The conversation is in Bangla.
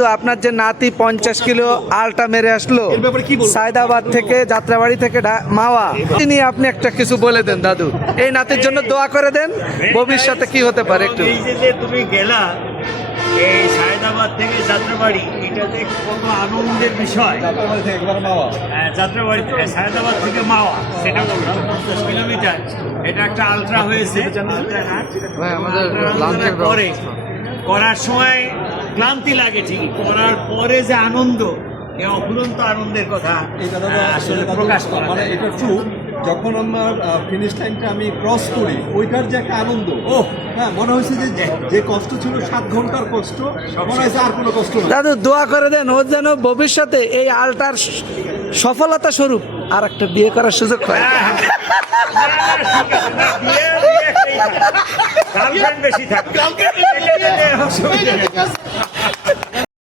দাদু আপনার যে নাতি 50 কিলো আলটা মেরে আসলো সায়দাবাদ থেকে, যাত্রাবাড়ি থেকে মাওয়া, তিনি আপনি একটা কিছু বলে দেন দাদু, এই নাতির জন্য দোয়া করে দেন, ভবিষ্যতে কি হতে পারে একটু। এই যে তুমি গেলা এই সায়দাবাদ থেকে যাত্রাবাড়ি, এটা যে কত আনন্দের বিষয়। যাত্রাবাড়ি সায়দাবাদ থেকে মাওয়া, সেটা 50 কিলোমিটার। এটা একটা আলট্রা হয়েছে। পরে করার সময় ক্লান্তি লাগে ঠিকই, করার পরে যে আনন্দ, এই অফুরন্ত আনন্দের কথা আসলে প্রকাশ করা মানে এটা ট্রু। যখন আমার ফিনিশ লাইনটা আমি ক্রস করি, ওইটার যে একটা আনন্দ, হ্যাঁ, মনে হয়েছে যে কষ্ট ছিল 7 ঘন্টার কষ্ট, মনে হয়েছে আর কোনো কষ্ট না। দাদু দোয়া করে দেন ও যেন ভবিষ্যতে এই আলটার সফলতা স্বরূপ আর একটা বিয়ে করার সুযোগ হয়। গার্লফ্রেন্ড বেশি থাকে।